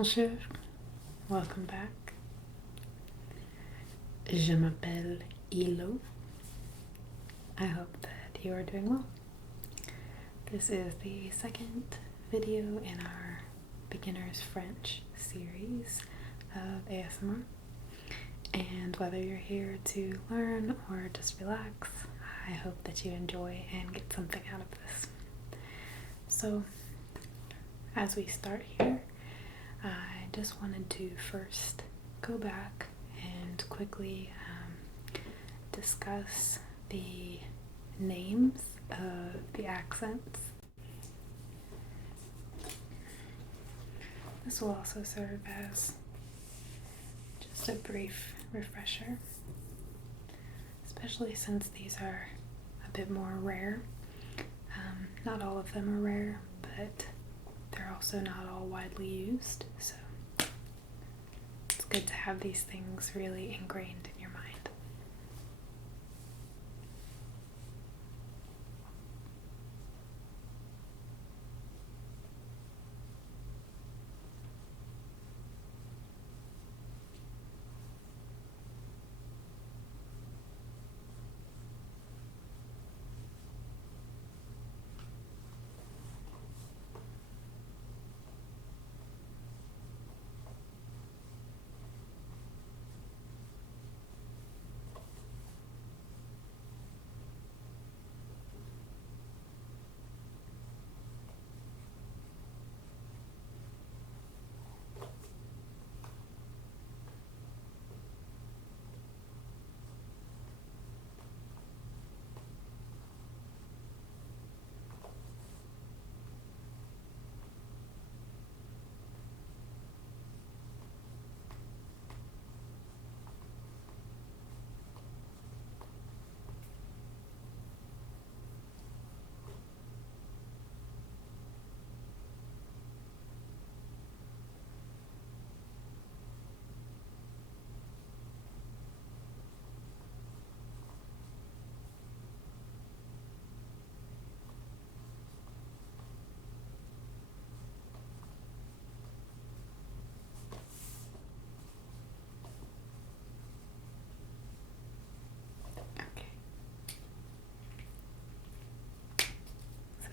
Bonjour, welcome back. Je m'appelle Elo. I hope that you are doing well. This is the second video in our Beginner's French series of ASMR. And whether you're here to learn or just relax, I hope that you enjoy and get something out of this. So, as we start here, I just wanted to first go back and quickly discuss the names of the accents. This will also serve as just a brief refresher, especially since these are a bit more rare. Not all of them are rare, but they're also not all widely used, so it's good to have these things really ingrained in your mind.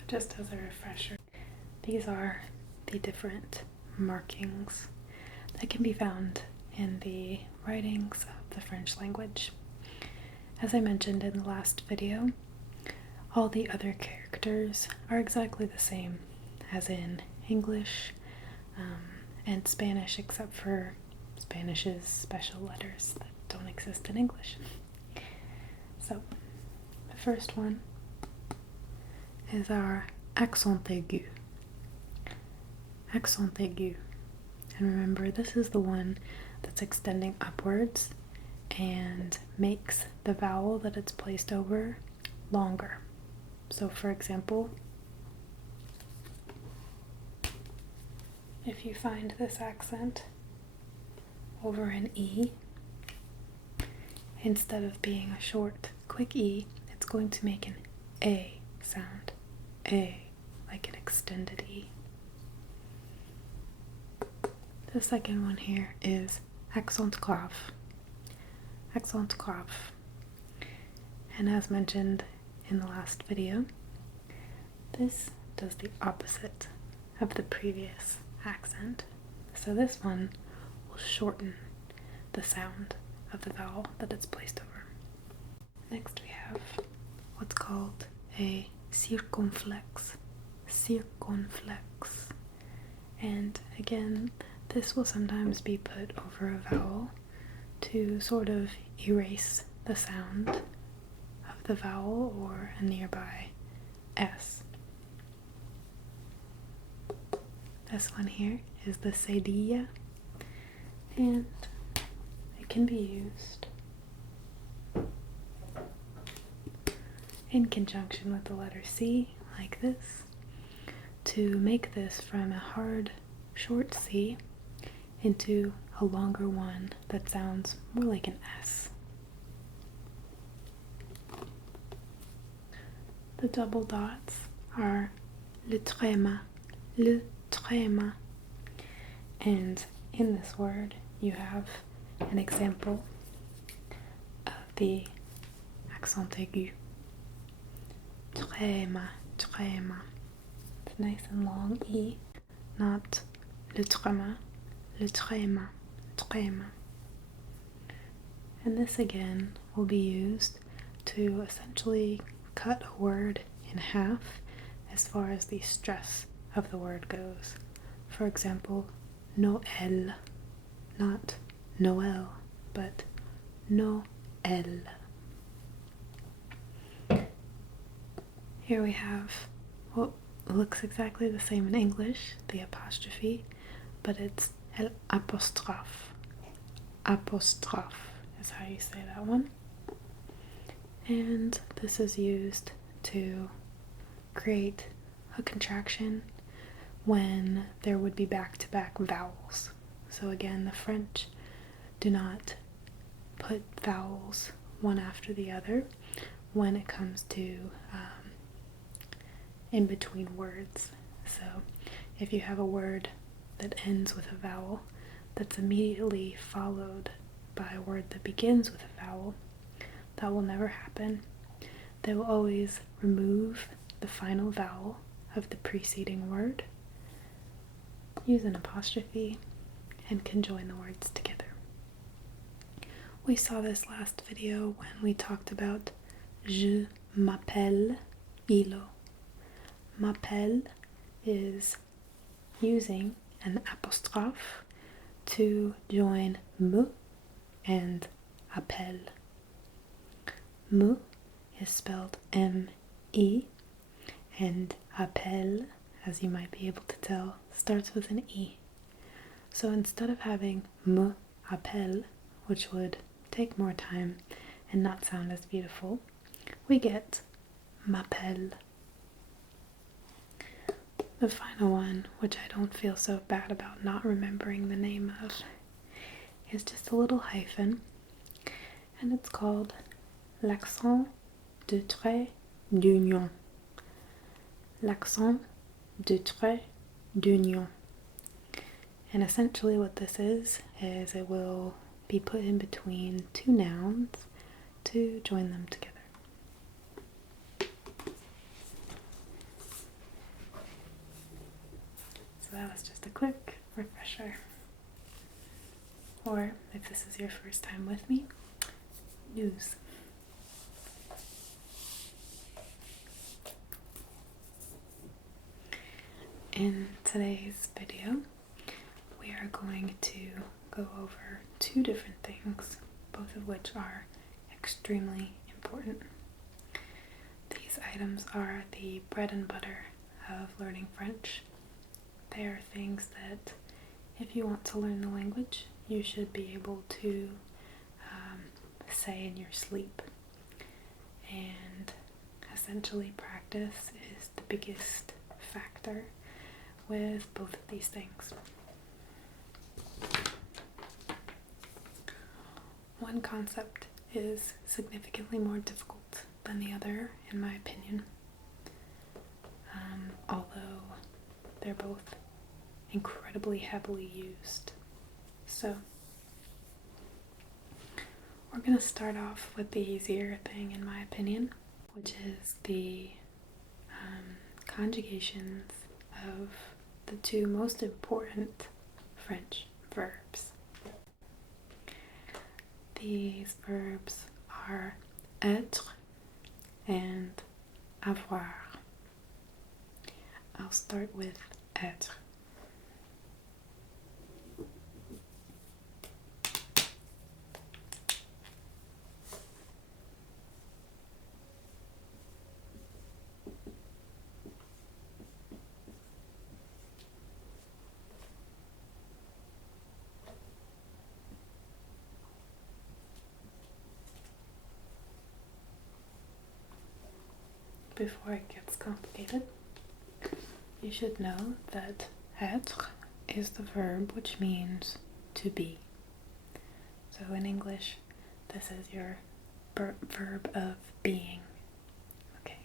Just as a refresher, these are the different markings that can be found in the writings of the French language. As I mentioned in the last video, all the other characters are exactly the same as in English and Spanish, except for Spanish's special letters that don't exist in English. So, the first one is our accent aigu. Accent aigu. And remember, this is the one that's extending upwards and makes the vowel that it's placed over longer. So, for example, if you find this accent over an E, instead of being a short, quick E, it's going to make an A sound. A, like an extended E. The second one here is accent grave. Accent grave. And as mentioned in the last video, this does the opposite of the previous accent. So this one will shorten the sound of the vowel that it's placed over. Next we have what's called a circumflex. Circumflex. And again, this will sometimes be put over a vowel to sort of erase the sound of the vowel or a nearby S. This one here is the cedilla, and it can be used in conjunction with the letter C, like this, to make this from a hard, short C into a longer one that sounds more like an S. The double dots are le tréma, And in this word, you have an example of the accent aigu. Tréma, tréma. It's nice and long E, not le tréma, le tréma, tréma. And this again will be used to essentially cut a word in half as far as the stress of the word goes. For example, Noël, not Noël, but Noël. Here we have what looks exactly the same in English, the apostrophe, but it's el apostrophe. Apostrophe is how you say that one. And this is used to create a contraction when there would be back-to-back vowels. So again, the French do not put vowels one after the other when it comes to in between words. So if you have a word that ends with a vowel that's immediately followed by a word that begins with a vowel, that will never happen. They will always remove the final vowel of the preceding word, use an apostrophe, and conjoin the words together. We saw this last video when we talked about je m'appelle Ilo. M'appelle is using an apostrophe to join me and appelle. Me is spelled M-E, and appelle, as you might be able to tell, starts with an E. So instead of having me appelle, which would take more time and not sound as beautiful, we get m'appelle. The final one, which I don't feel so bad about not remembering the name of, is just a little hyphen, and it's called l'accent de trait d'union. L'accent de trait d'union. And essentially what this is it will be put in between two nouns to join them together. So that was just a quick refresher. Or if this is your first time with me, news. In today's video, we are going to go over two different things, both of which are extremely important. These items are the bread and butter of learning French. They are things that, if you want to learn the language, you should be able to say in your sleep. And essentially, practice is the biggest factor with both of these things. One concept is significantly more difficult than the other, in my opinion, although they're both incredibly heavily used. So we're going to start off with the easier thing, in my opinion, which is the conjugations of the two most important French verbs. These verbs are être and avoir. I'll start with être. Before it gets complicated, you should know that être is the verb which means to be. So in English, this is your verb of being. Okay.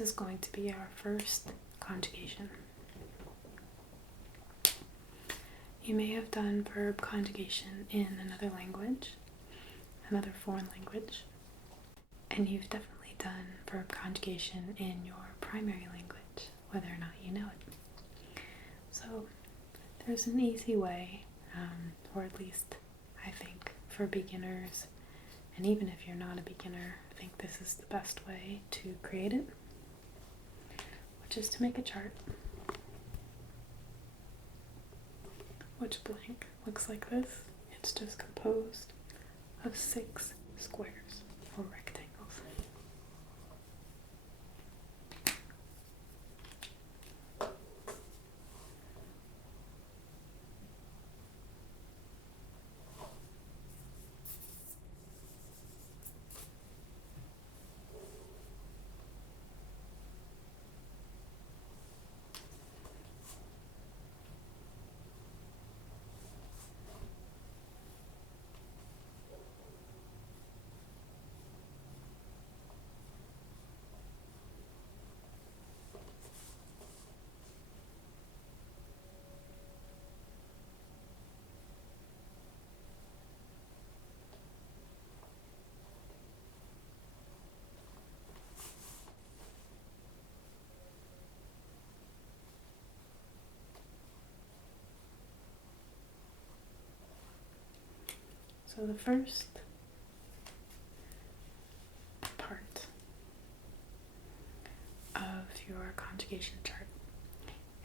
this is going to be our first conjugation. You may have done verb conjugation in another language, another foreign language, and you've definitely done verb conjugation in your primary language, whether or not you know it. So there's an easy way, or at least I think for beginners, and even if you're not a beginner, I think this is the best way to create it, which is to make a chart, which blank looks like this. It's just composed of 6 squares or rectangles. So the first part of your conjugation chart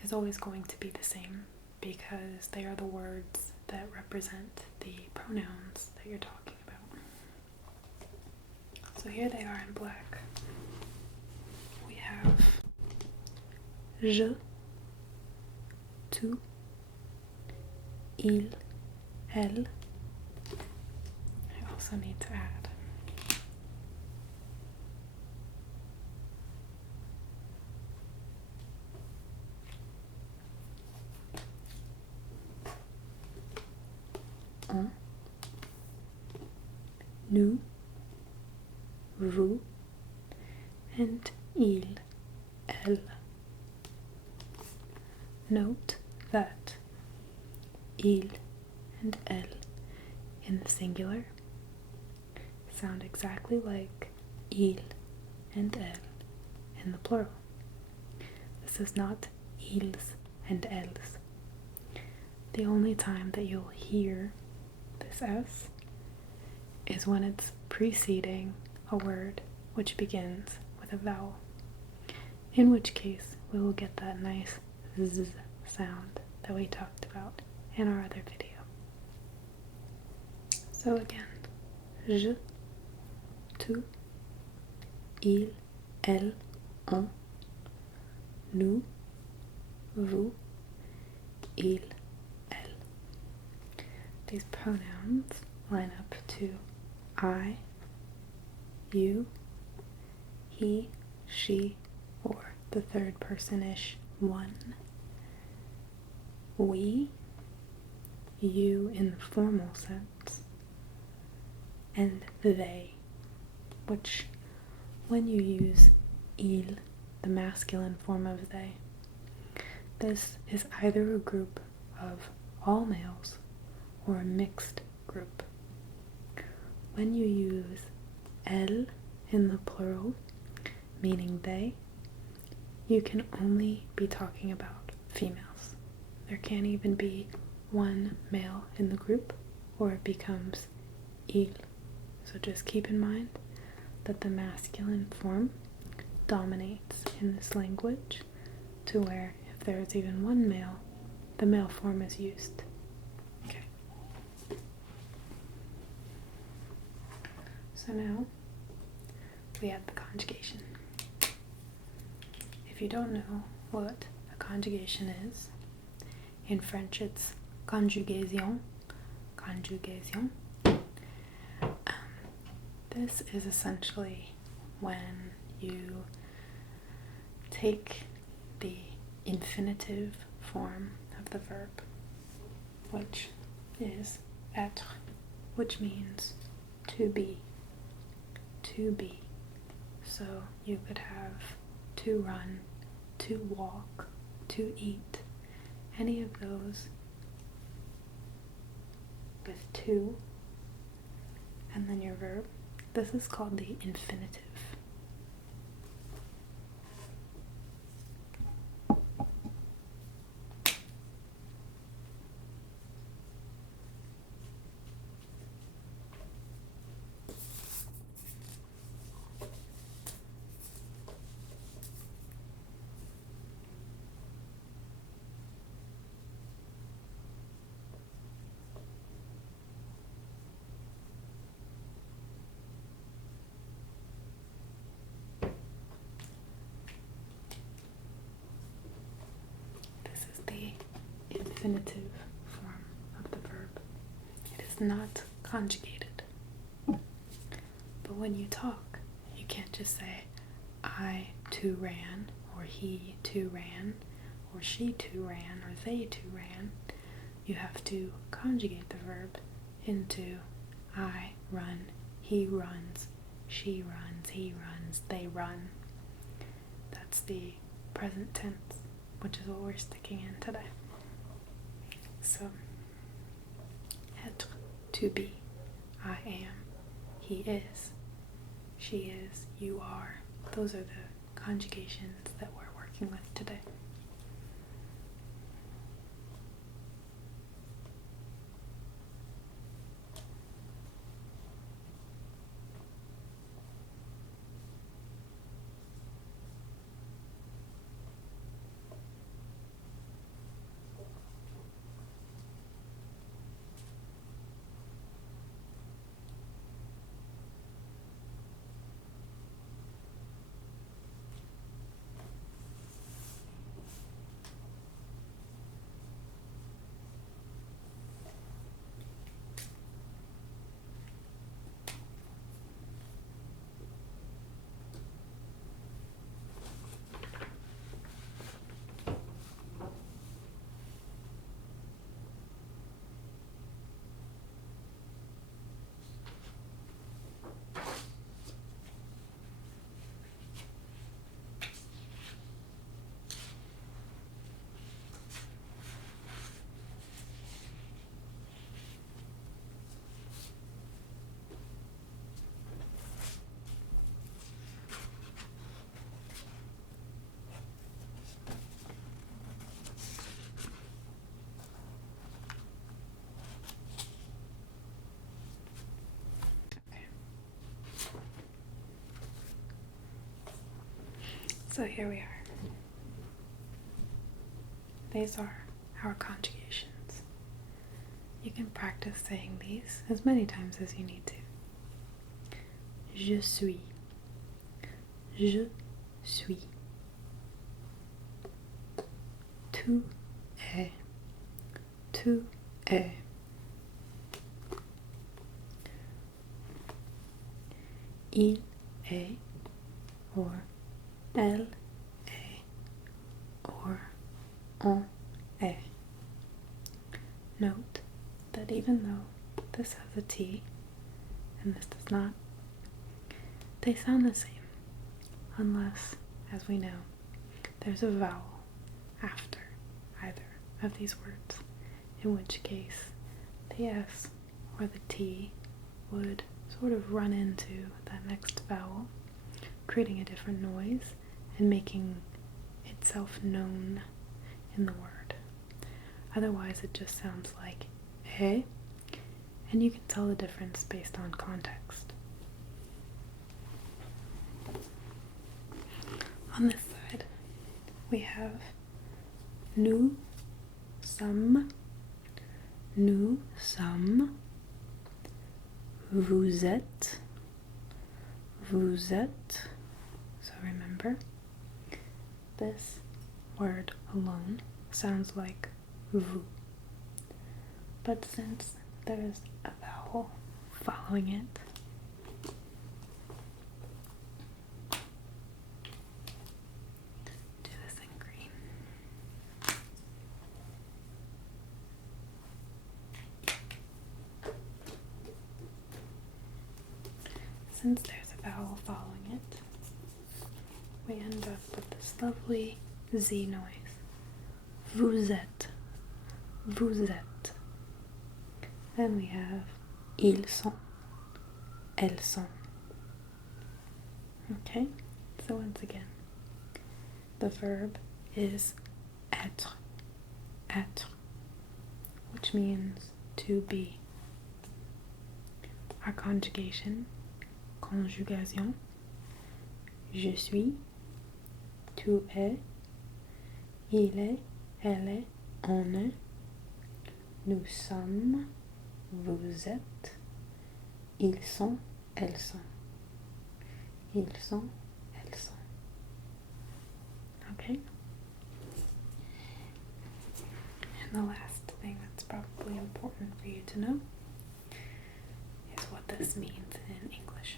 is always going to be the same because they are the words that represent the pronouns that you're talking about. So here they are in black. We have je, tu, il, elle. I also need to add on, nous, vous, and il, elle. Note that il and elle in the singular sound exactly like il and elle in the plural. This is not ils and elles. The only time that you'll hear this S is when it's preceding a word which begins with a vowel, in which case we will get that nice z sound that we talked about in our other video. So again, je, tu, il, elle, on, nous, vous, il, elle. These pronouns line up to I, you, he, she, or the third person-ish one, we, you in the formal sense, and they, which when you use il, the masculine form of they, this is either a group of all males or a mixed group. When you use elle in the plural, meaning they, you can only be talking about females. There can't even be one male in the group, or it becomes il. So just keep in mind that the masculine form dominates in this language, to where if there is even one male, the male form is used. Okay. So now we have the conjugation. If you don't know what a conjugation is, in French it's conjugation. Conjugation. This is essentially when you take the infinitive form of the verb, which is être, which means to be. To be. So you could have to run, to walk, to eat. Any of those with to and then your verb. This is called the infinitive. The infinitive form of the verb. It is not conjugated. But when you talk, you can't just say, I too ran, or he too ran, or she too ran, or they too ran. You have to conjugate the verb into I run, he runs, she runs, he runs, they run. That's the present tense, which is what we're sticking in today. So, être, to be, I am, he is, she is, you are. Those are the conjugations that we're working with today. So here we are. These are our conjugations. You can practice saying these as many times as you need to. Je suis. Je suis. Tu es. Tu es. Il est or elle est or on est. Note that even though this has a T and this does not, they sound the same unless, as we know, there's a vowel after either of these words, in which case the S or the T would sort of run into that next vowel, creating a different noise and making itself known in the word. Otherwise it just sounds like eh, and you can tell the difference based on context. On this side we have nous sommes, vous êtes, so remember, this word alone sounds like vous, but since there is a vowel following it, do this in green. Since there's a vowel following it, we end up with this lovely Z noise. Vous êtes, vous êtes. Then we have ils sont, elles sont. Okay, so once again, the verb is être, être, which means to be. Our conjugation, conjugation, je suis, tu es, il est, elle est, on est, nous sommes, vous êtes, ils sont, elles sont. Ils sont, elles sont. Okay? And the last thing that's probably important for you to know is what this means in English.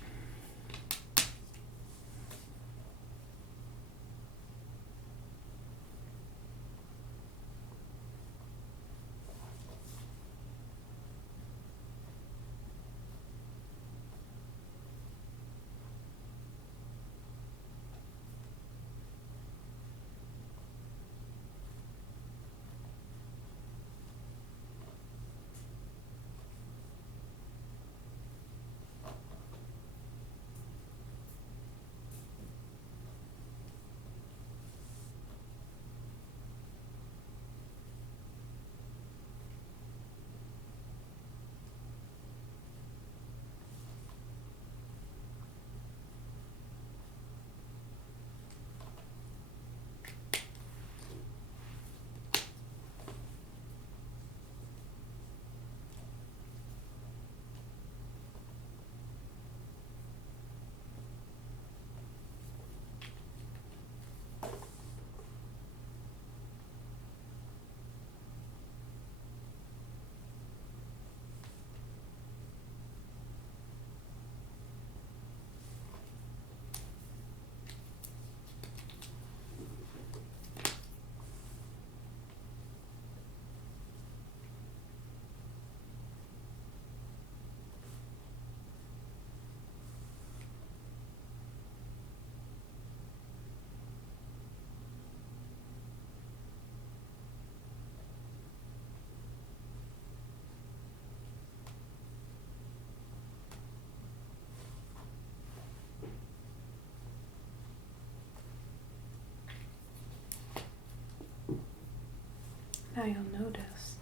Now you'll notice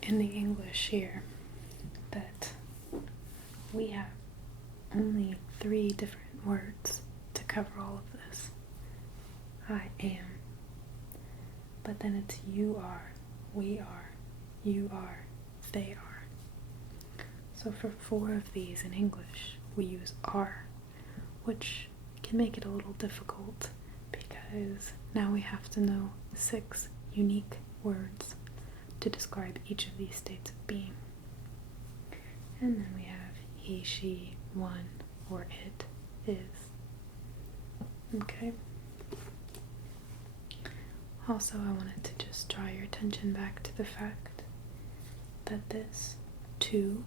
in the English here that we have only 3 different words to cover all of this. I am. But then it's you are, we are, you are, they are. So for 4 of these in English, we use are, which can make it a little difficult because now we have to know 6 unique words to describe each of these states of being. And then we have he, she, one, or it, is. Okay. Also, I wanted to just draw your attention back to the fact that this tu,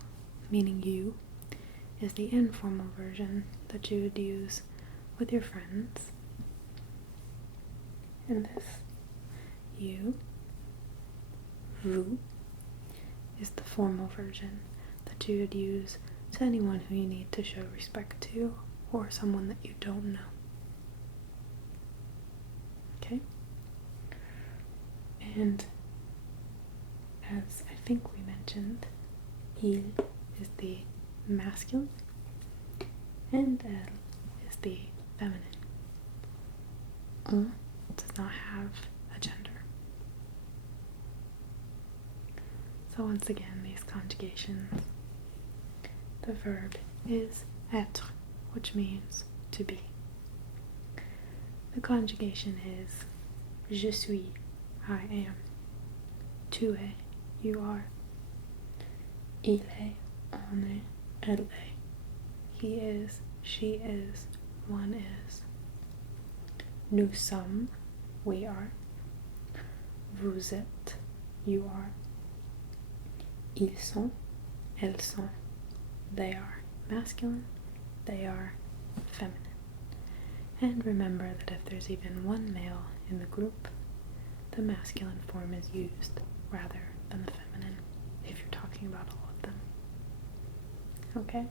meaning you, is the informal version that you would use with your friends. And this you, vous, is the formal version that you would use to anyone who you need to show respect to or someone that you don't know. Okay? And as I think we mentioned, il is the masculine and elle is the feminine. On does not have a gender. So once again, these conjugations, the verb is être, which means to be. The conjugation is je suis, I am. Tu es, you are. Il est, on est, elle est. He is, she is, one is. Nous sommes, we are. Vous êtes, you are. Ils sont, elles sont. They are masculine, they are feminine. And remember that if there's even one male in the group, the masculine form is used rather than the feminine if you're talking about all of them. Okay?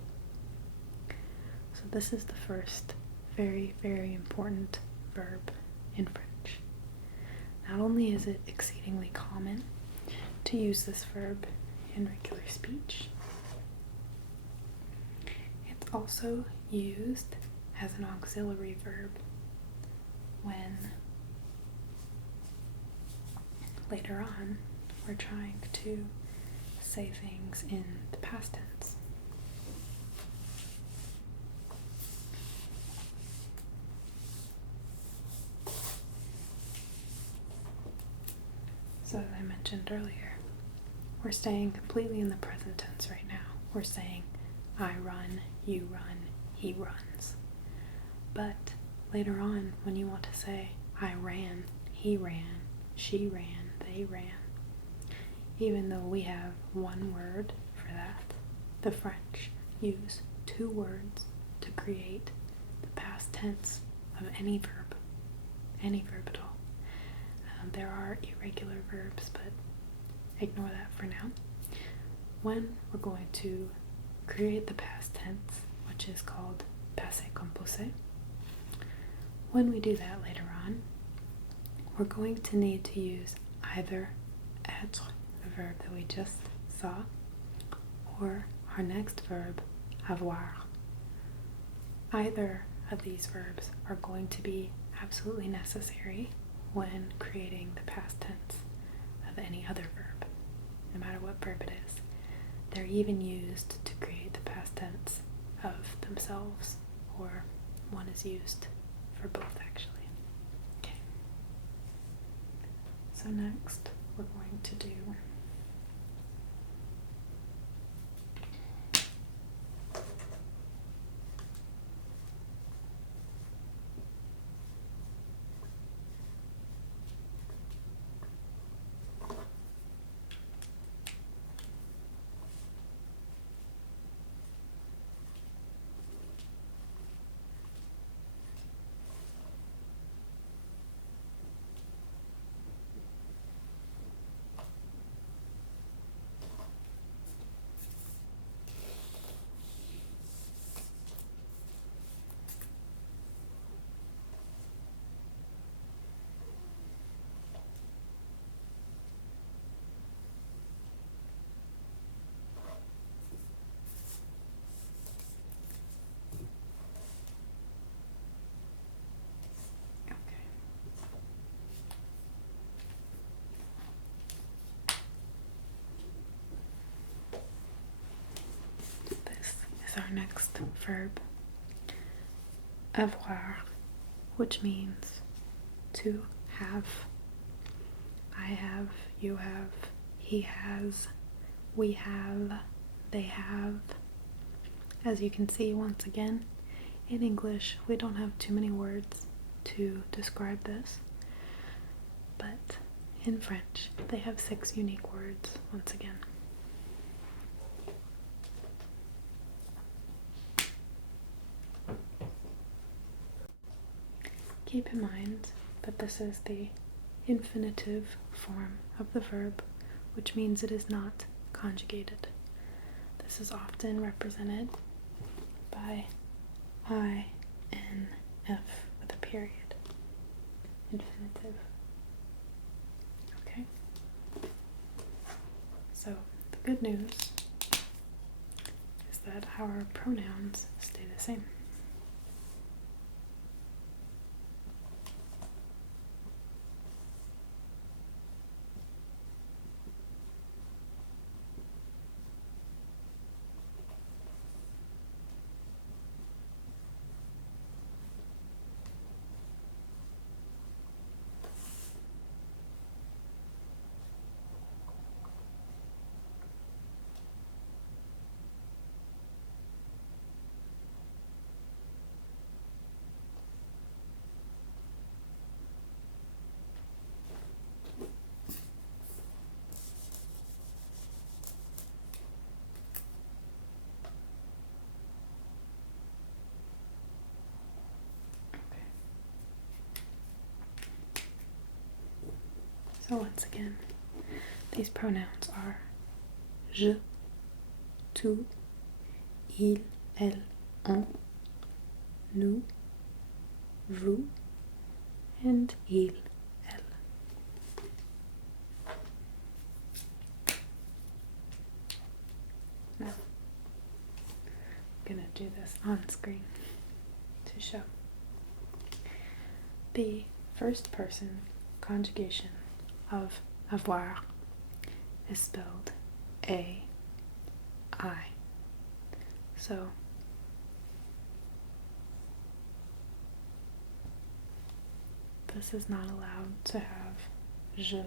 So this is the first very, very important verb in French. Not only is it exceedingly common to use this verb in regular speech, it's also used as an auxiliary verb when later on we're trying to say things in the past tense. So as I mentioned earlier, we're staying completely in the present tense right now. We're saying I run, you run, he runs. But later on, when you want to say I ran, he ran, she ran, they ran, even though we have one word for that, the French use two words to create the past tense of any verb at all. There are irregular verbs, but ignore that for now. When we're going to create the past tense, which is called passé composé, when we do that later on, we're going to need to use either être, the verb that we just saw, or our next verb, avoir. Either of these verbs are going to be absolutely necessary when creating the past tense of any other verb, no matter what verb it is. They're even used to create the past tense of themselves, or one is used for both actually. Okay. So next we're going to do our next verb, avoir, which means to have. I have, you have, he has, we have, they have. As you can see, once again, in English we don't have too many words to describe this, but in French they have 6 unique words once again. Keep in mind that this is the infinitive form of the verb, which means it is not conjugated. This is often represented by INF with a period. Infinitive. Okay? So, the good news is that our pronouns stay the same. So once again, these pronouns are je, tu, il, elle, on, nous, vous, and il, elle. Now, I'm going to do this on screen to show. The first person conjugation of avoir is spelled A-I. So, this is not allowed to have je,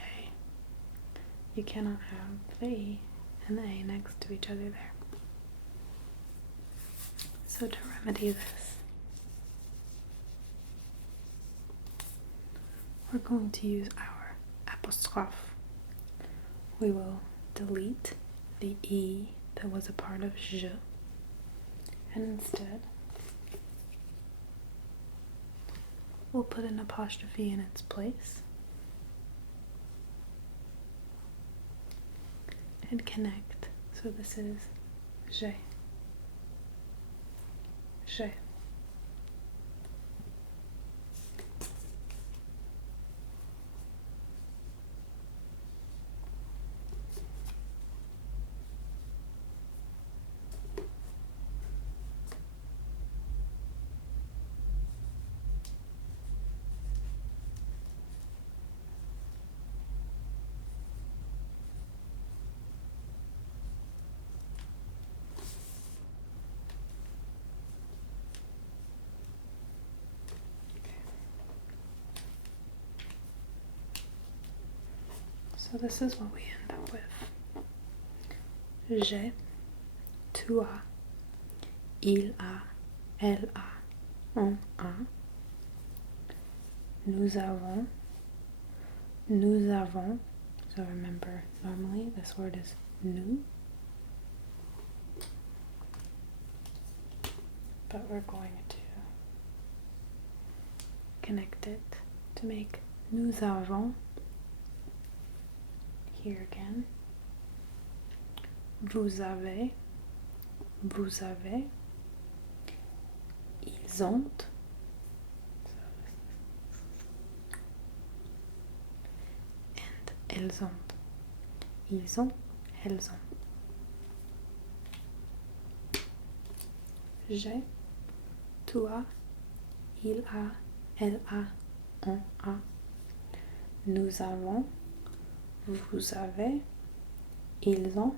a. You cannot have the E and the A next to each other there. So to remedy this, we're going to use our apostrophe. We will delete the E that was a part of je, and instead we'll put an apostrophe in its place and connect. So this is j'ai. J'ai. So this is what we end up with. J'ai, tu as, il a, elle a, on a. Nous avons. So remember, normally this word is nous. But we're going to connect it to make nous avons. Here again. Vous avez. Ils ont. And elles ont. Ils ont, elles ont. J'ai, tu as, il a, elle a, on a. Nous avons, vous avez, ils ont,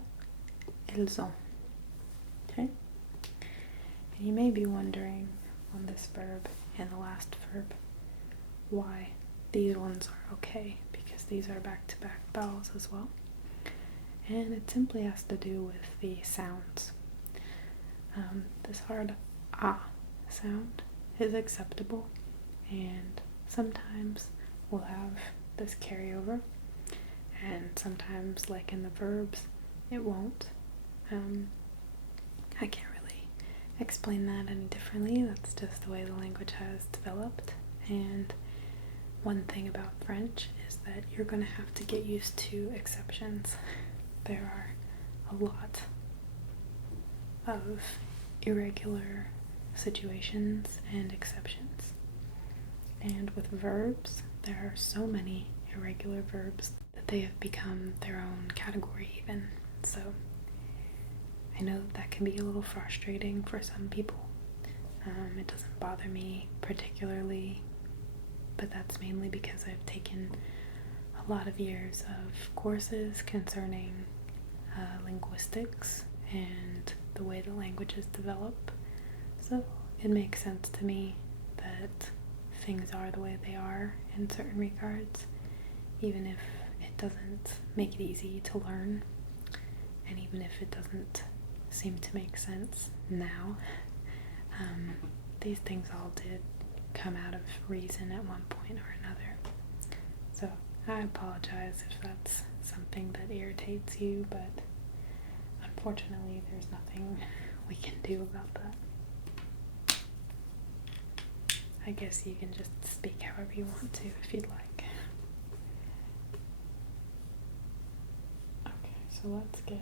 elles ont. Okay? And you may be wondering on this verb and the last verb why these ones are okay, because these are back-to-back vowels as well. And it simply has to do with the sounds. This hard ah sound is acceptable, and sometimes we'll have this carryover, and sometimes, like in the verbs, it won't. I can't really explain that any differently. That's just the way the language has developed. And one thing about French is that you're going to have to get used to exceptions. There are a lot of irregular situations and exceptions. And with verbs, there are so many irregular verbs that they have become their own category even. So I know that can be a little frustrating for some people. It doesn't bother me particularly, but that's mainly because I've taken a lot of years of courses concerning linguistics and the way the languages develop. So it makes sense to me that things are the way they are in certain regards, even if it doesn't make it easy to learn, and even if it doesn't seem to make sense now. These things all did come out of reason at one point or another. So I apologize if that's something that irritates you, but unfortunately there's nothing we can do about that. I guess you can just speak however you want to if you'd like. So let's get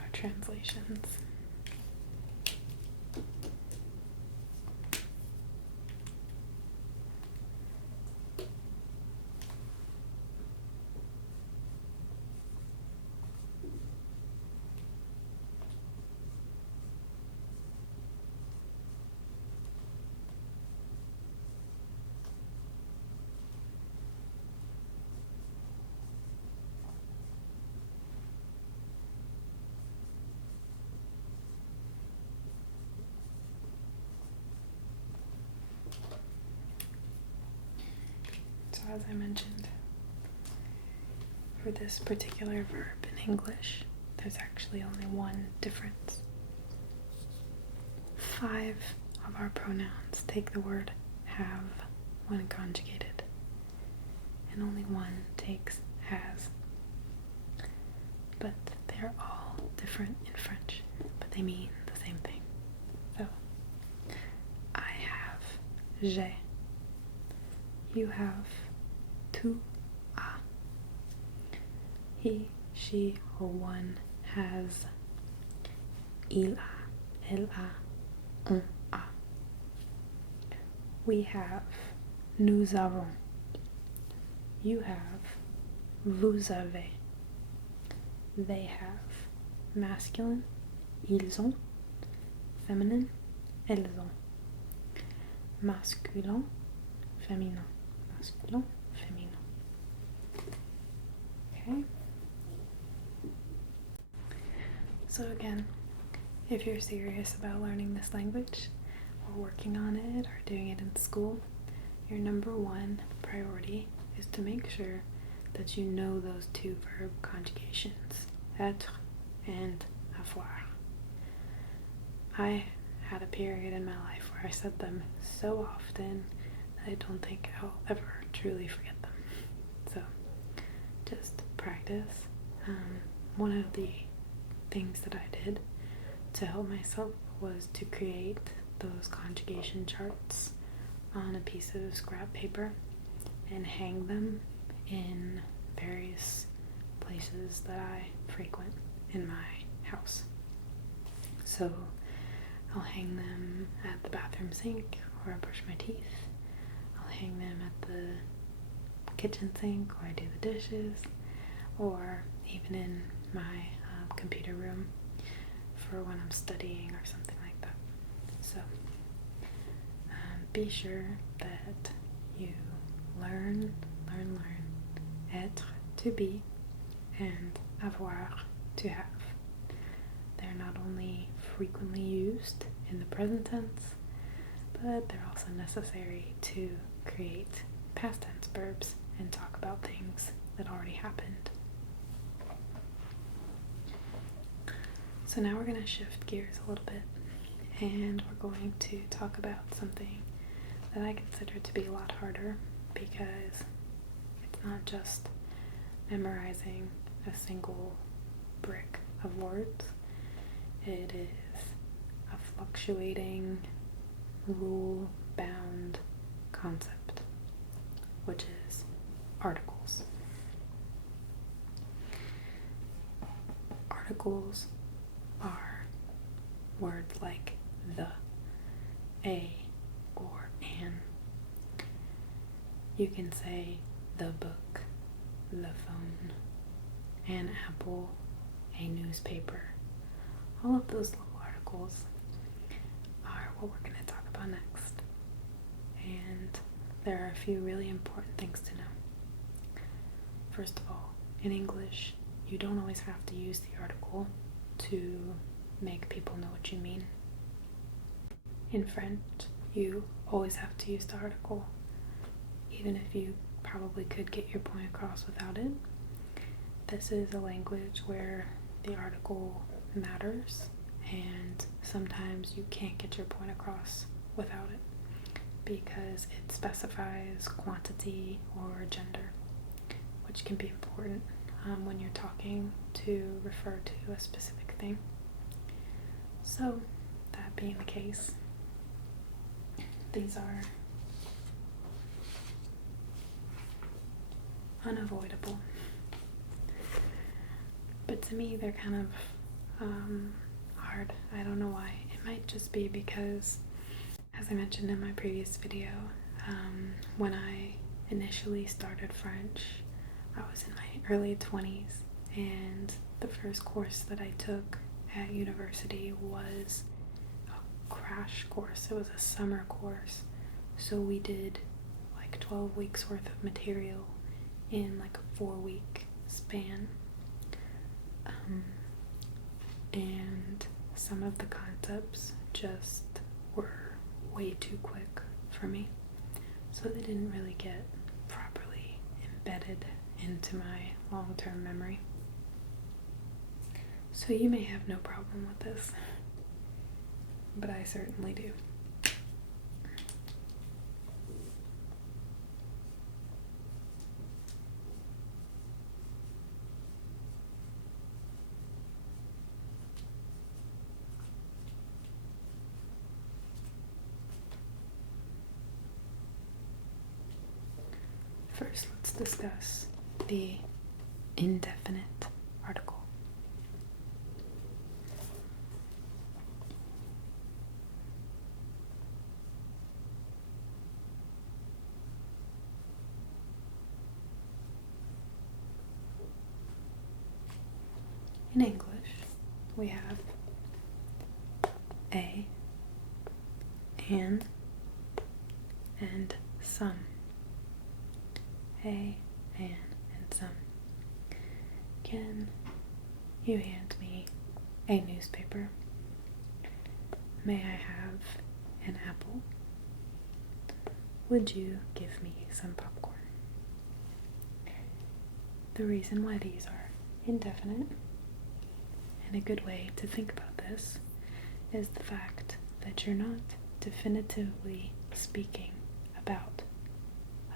our translations. So as I mentioned, for this particular verb in English, there's actually only one difference. 5 of our pronouns take the word have when conjugated, and only one takes has. But they're all different in French, but they mean the same thing. So, I have, j'ai. You have, tu as. He, she, or one has, il a, elle a, on a. We have, nous avons. You have, vous avez. They have, masculine, ils ont. Feminine, elles ont. Masculin, féminin. Masculin, féminin. Okay? So again, if you're serious about learning this language, or working on it, or doing it in school, your number one priority is to make sure that you know those 2 verb conjugations, être and avoir. I had a period in my life where I said them so often that I don't think I'll ever truly forget them. So just practice. One of the things that I did to help myself was to create those conjugation charts on a piece of scrap paper and hang them in various places that I frequent in my house. So I'll hang them at the bathroom sink where I brush my teeth. I'll hang them at the kitchen sink where I do the dishes, or even in my computer room for when I'm studying or something like that. So be sure that you learn, être, to be, and avoir, to have. They're not only frequently used in the present tense, but they're also necessary to create past tense verbs and talk about things that already happened. So now we're going to shift gears a little bit, and we're going to talk about something that I consider to be a lot harder, because it's not just memorizing a single brick of words. It is a fluctuating, rule-bound concept, which is articles. Articles are words like the, a, or an. You can say the book, the phone, an apple, a newspaper. All of those little articles are what we're going to talk about next. And there are a few really important things to know. First of all, in English, you don't always have to use the article to make people know what you mean. In French, you always have to use the article, even if you probably could get your point across without it. This is a language where the article matters, and sometimes you can't get your point across without it because it specifies quantity or gender, which can be important when you're talking to refer to a specific thing. So, that being the case, these are unavoidable. But to me, they're kind of hard. I don't know why. It might just be because, as I mentioned in my previous video, when I initially started French, I was in my early 20s, and the first course that I took at university was a crash course. It was a summer course, so we did like 12 weeks worth of material in like a 4-week span, and some of the concepts just were way too quick for me, so they didn't really get properly embedded into my long-term memory. So you may have no problem with this, but I certainly do. First, let's discuss the indefinite article. In English, we have a, and some. A, and some. Can you hand me a newspaper? May I have an apple? Would you give me some popcorn? The reason why these are indefinite, and a good way to think about this, is the fact that you're not definitively speaking about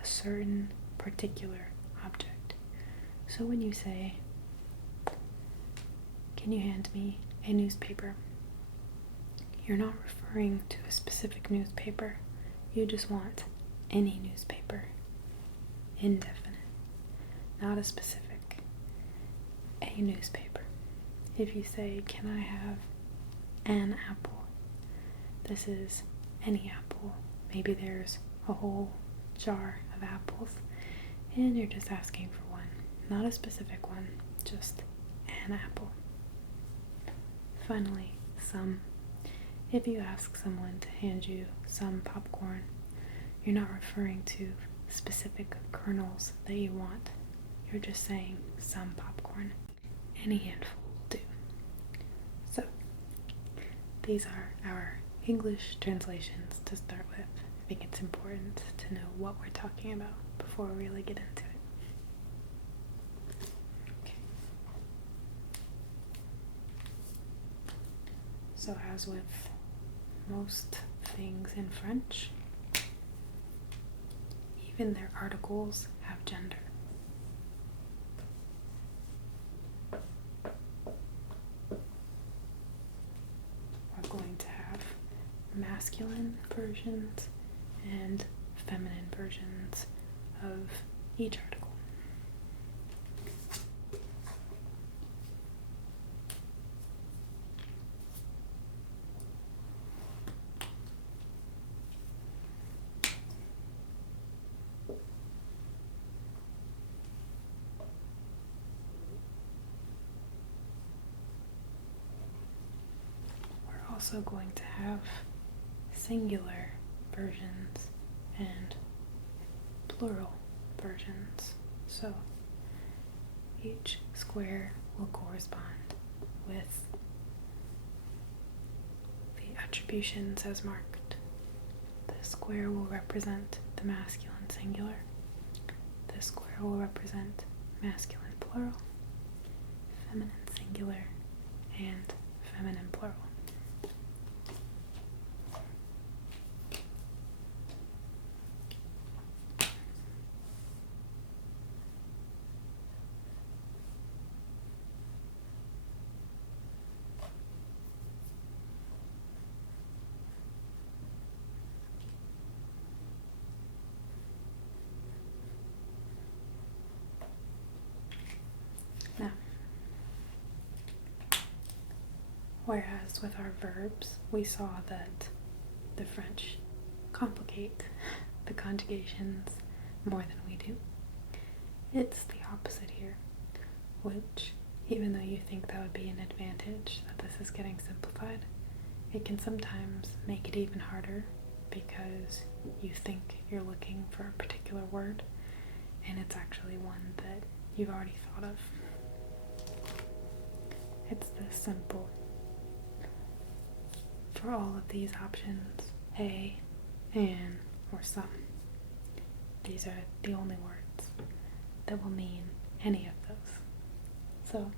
a certain particular object. So when you say, can you hand me a newspaper? You're not referring to a specific newspaper. You just want any newspaper. Indefinite. Not a specific. A newspaper. If you say, can I have an apple? This is any apple. Maybe there's a whole jar of apples, and you're just asking for one. Not a specific one, just an apple. Finally, some. If you ask someone to hand you some popcorn, you're not referring to specific kernels that you want. You're just saying some popcorn. Any handful will do. So, these are our English translations to start with. I think it's important to know what we're talking about before we really get into it. Okay. So as with most things in French, even their articles have gender. We're going to have masculine versions and feminine versions of each article. We're also going to have singular versions and plural versions. So each square will correspond with the attributions as marked. This square will represent the masculine singular. This square will represent masculine plural, feminine singular, and feminine plural. Whereas with our verbs, we saw that the French complicate the conjugations more than we do. It's the opposite here, which, even though you think that would be an advantage, that this is getting simplified, it can sometimes make it even harder because you think you're looking for a particular word and it's actually one that you've already thought of. It's this simple. For all of these options, a, an, or some, these are the only words that will mean any of those. So,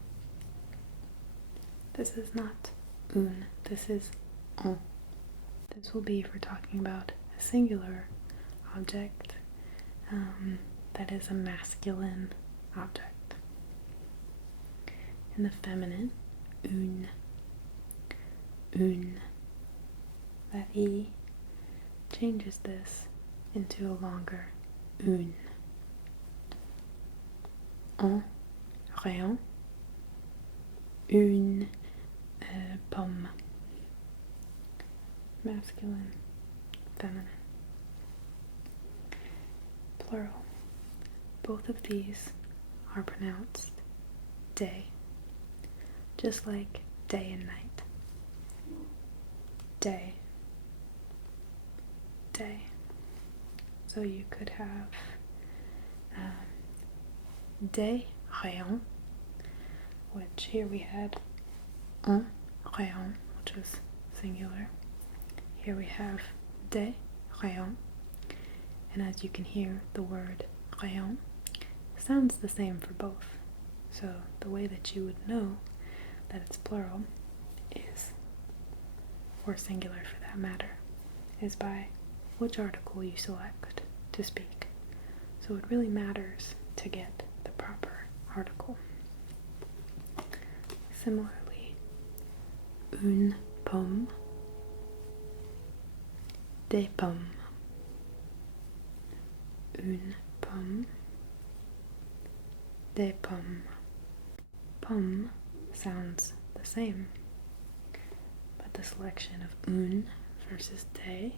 this is not un, this is un. This will be if we're talking about a singular object that is a masculine object. In the feminine, une, une. That E changes this into a longer une. Un rayon, une pomme. Masculine, feminine. Plural. Both of these are pronounced day, just like day and night. Day. Day. So you could have des rayons, which here we had un rayon, which was singular. Here we have des rayons, and as you can hear, the word rayon sounds the same for both. So the way that you would know that it's plural is, or singular for that matter, is by which article you select to speak. So it really matters to get the proper article. Similarly, une pomme, des pommes. Une pomme, des pommes. Pomme sounds the same, but the selection of une versus des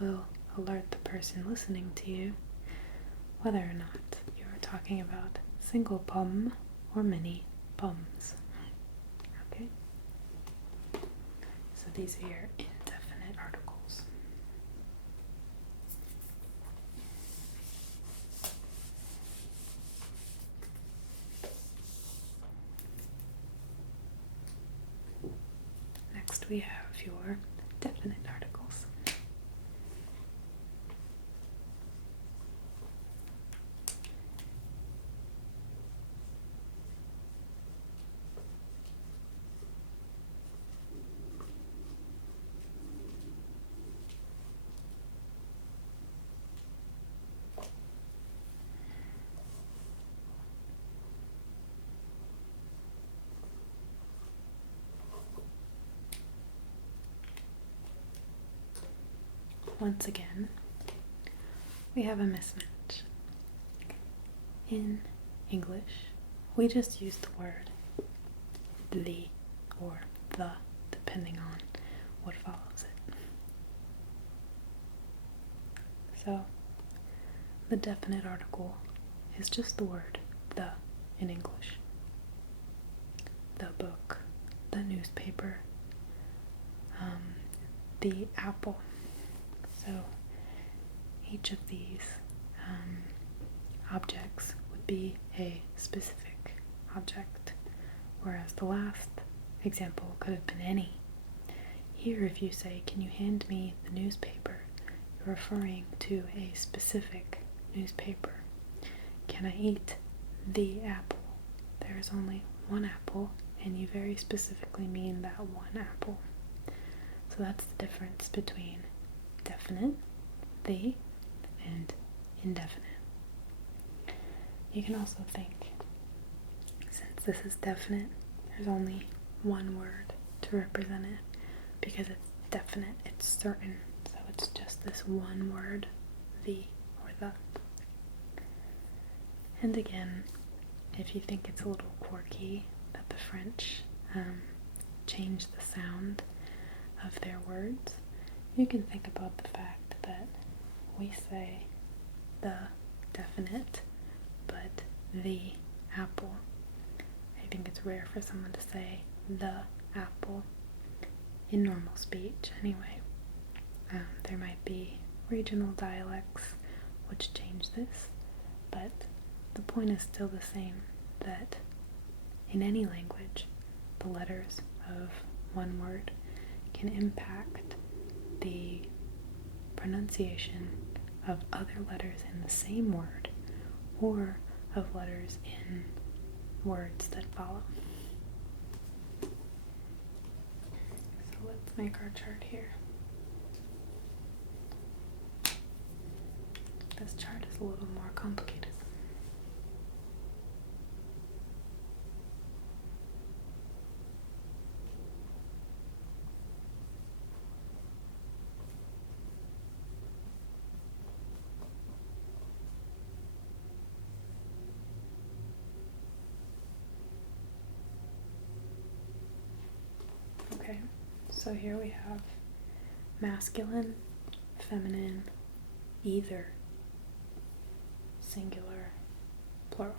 will alert the person listening to you whether or not you are talking about single pomme or many pommes. Okay? So these are your indefinite articles. Next we have your definite articles. Once again, we have a mismatch. In English, we just use the word the or the, depending on what follows it. So, the definite article is just the word the in English. The book, the newspaper, the apple. So each of these objects would be a specific object, whereas the last example could have been any. Here, if you say, "Can you hand me the newspaper?" you're referring to a specific newspaper. "Can I eat the apple?" There is only one apple, and you very specifically mean that one apple. So that's the difference between definite, the, and indefinite. You can also think, since this is definite, there's only one word to represent it because it's definite, it's certain, so it's just this one word, the or the. And again, if you think it's a little quirky that the French change the sound of their words, you can think about the fact that we say the definite, but the apple. I think it's rare for someone to say the apple in normal speech anyway. There might be regional dialects which change this, but the point is still the same, that in any language, the letters of one word can impact the pronunciation of other letters in the same word, or of letters in words that follow. So let's make our chart here. This chart is a little more complicated. Okay, so here we have masculine, feminine, either, singular, plural.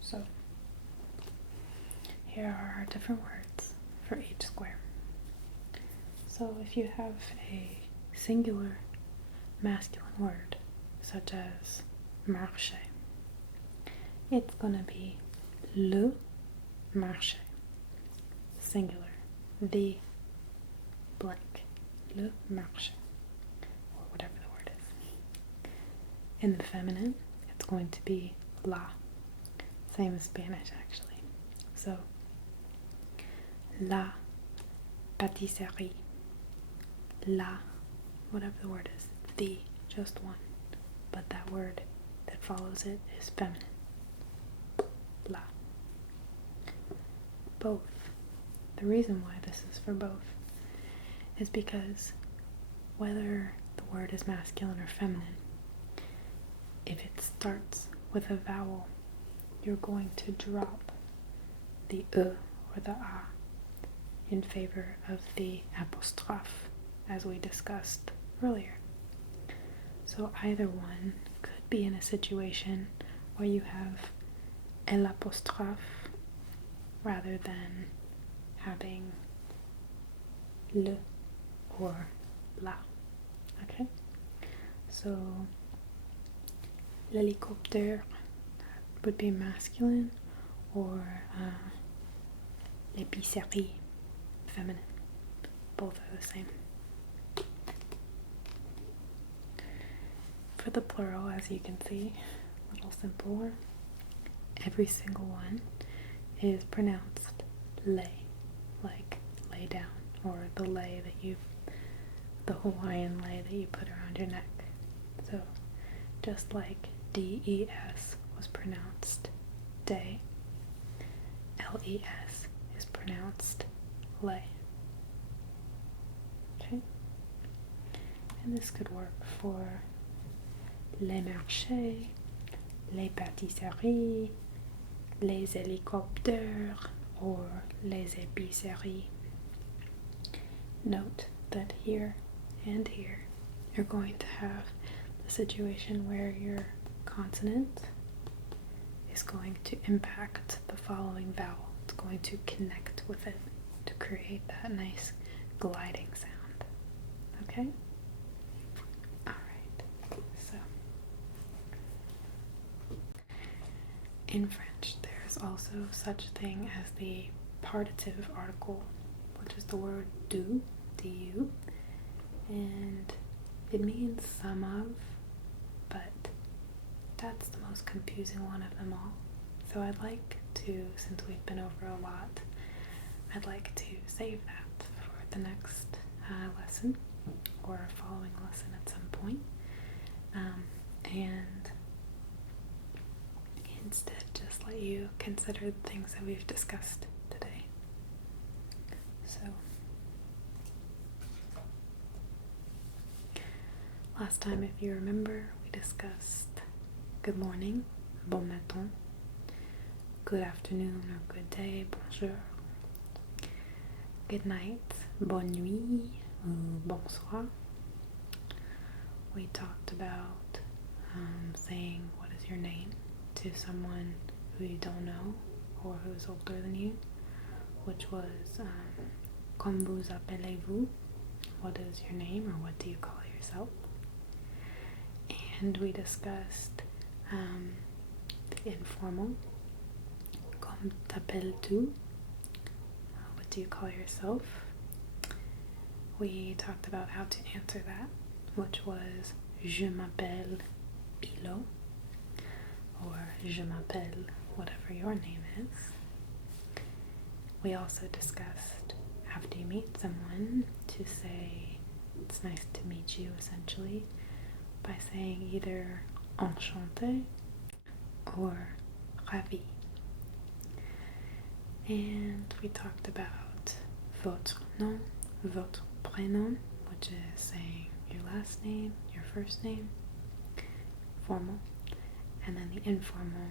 So here are our different words for each square. So if you have a singular masculine word, such as marcher, it's going to be le marché, singular, the blank, le marché, or whatever the word is. In the feminine, it's going to be la, same as Spanish actually. So, la pâtisserie, la, whatever the word is, the, just one, but that word that follows it is feminine, la. Both. The reason why this is for both is because whether the word is masculine or feminine, if it starts with a vowel, you're going to drop the e or the a in favor of the apostrophe, as we discussed earlier. So either one could be in a situation where you have l'apostrophe rather than having le or la. Okay? So l'hélicoptère would be masculine, or l'épicerie, feminine. Both are the same. For the plural, as you can see, a little simpler, every single one is pronounced lay, like lay down, or the lay that the Hawaiian lay that you put around your neck. So just like D-E-S was pronounced day, L-E-S is pronounced lay. Okay? And this could work for les marchés, les pâtisseries, les hélicoptères, or les épiceries. Note that here and here you're going to have the situation where your consonant is going to impact the following vowel. It's going to connect with it to create that nice gliding sound. Okay? Alright, so in French there is also such a thing as the partitive article, which is the word du, du, and it means some of, but that's the most confusing one of them all. So I'd like to, since we've been over a lot, I'd like to save that for the next lesson or a following lesson at some point. And instead just let you consider the things that we've discussed today. So, last time, if you remember, we discussed good morning, bon matin, good afternoon or good day, bonjour, good night, bonne nuit, ou bonsoir. We talked about saying what is your name to someone who you don't know or who's older than you, which was comme vous appelez-vous, what is your name or what do you call yourself. And we discussed the informal, comme t'appelles-tu, what do you call yourself. We talked about how to answer that, which was je m'appelle Ilo, or je m'appelle whatever your name is. We also discussed after you meet someone to say it's nice to meet you, essentially, by saying either enchanté or ravi. And we talked about votre nom, votre prénom, which is saying your last name, your first name, formal, and then the informal,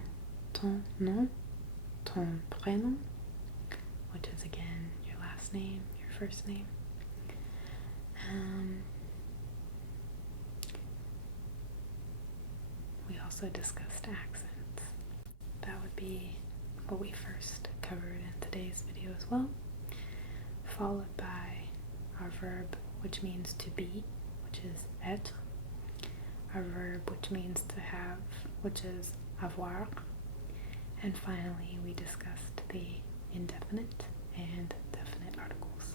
ton nom, ton prénom, which is again your last name, your first name. We also discussed accents. That would be what we first covered in today's video as well, followed by our verb, which means to be, which is être, our verb, which means to have, which is avoir, and finally we discussed the indefinite and definite articles.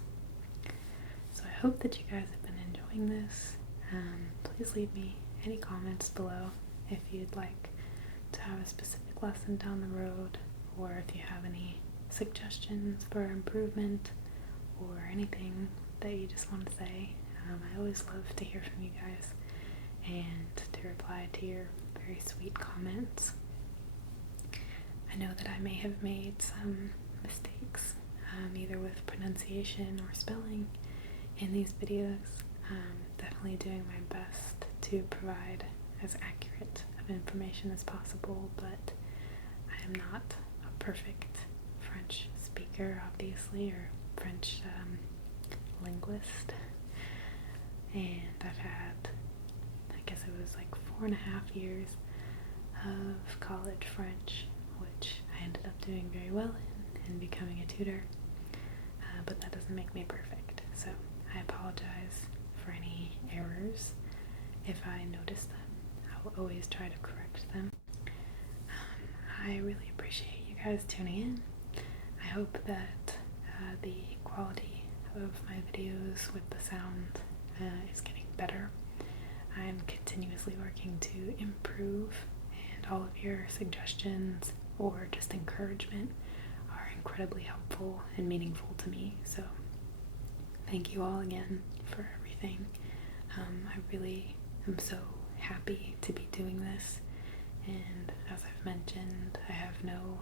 So I hope that you guys have been enjoying this. Please leave me any comments below if you'd like to have a specific lesson down the road, or if you have any suggestions for improvement or anything that you just want to say. I always love to hear from you guys and to reply to your very sweet comments. I know that I may have made some mistakes, either with pronunciation or spelling in these videos. Definitely doing my best to provide as accurate of information as possible, but I am not a perfect French speaker, obviously, or French linguist. And I've had, I guess it was like 4.5 years of college French, which I ended up doing very well in and becoming a tutor, but that doesn't make me perfect, so I apologize for any errors. If I notice them, I will always try to correct them. I really appreciate you guys tuning in. I hope that the quality of my videos with the sound is getting better. I'm continuously working to improve, and all of your suggestions or just encouragement are incredibly helpful and meaningful to me. So thank you all again for everything. I really am so happy to be doing this, and as I've mentioned, I have no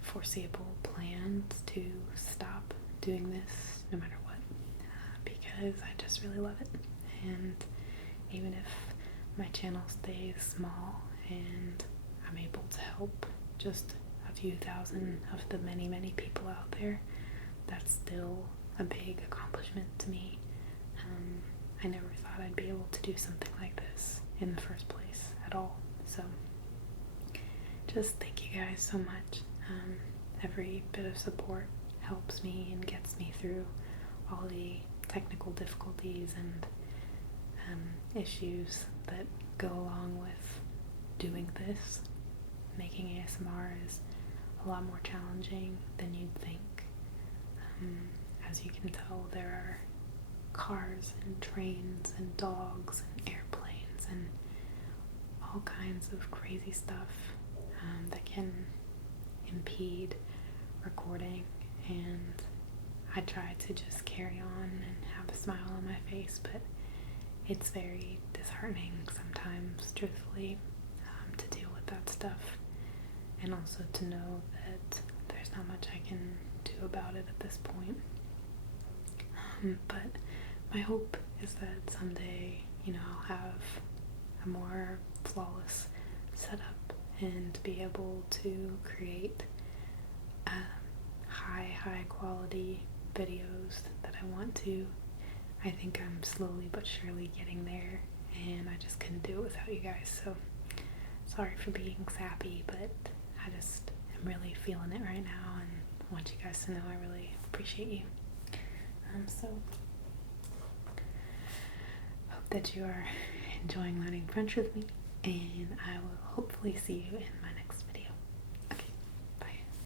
foreseeable plans to stop doing this no matter what, because I just really love it. And even if my channel stays small and I'm able to help just a few thousand of the many people out there, that's still a big accomplishment to me. I never thought I'd be able to do something like this in the first place at all. So just thank you guys so much. Every bit of support helps me and gets me through all the technical difficulties and issues that go along with doing this. Making ASMR is a lot more challenging than you'd think. As you can tell, there are cars and trains and dogs and airplanes and all kinds of crazy stuff that can impede recording, and I try to just carry on and have a smile on my face, but it's very disheartening sometimes, truthfully, to deal with that stuff, and also to know that there's not much I can do about it at this point. But my hope is that someday, I'll have a more flawless setup and be able to create high quality videos that I want to. I think I'm slowly but surely getting there, and I just couldn't do it without you guys, so sorry for being sappy, but I just am really feeling it right now and want you guys to know I really appreciate you. So hope that you are enjoying learning French with me, and I will hopefully see you in my next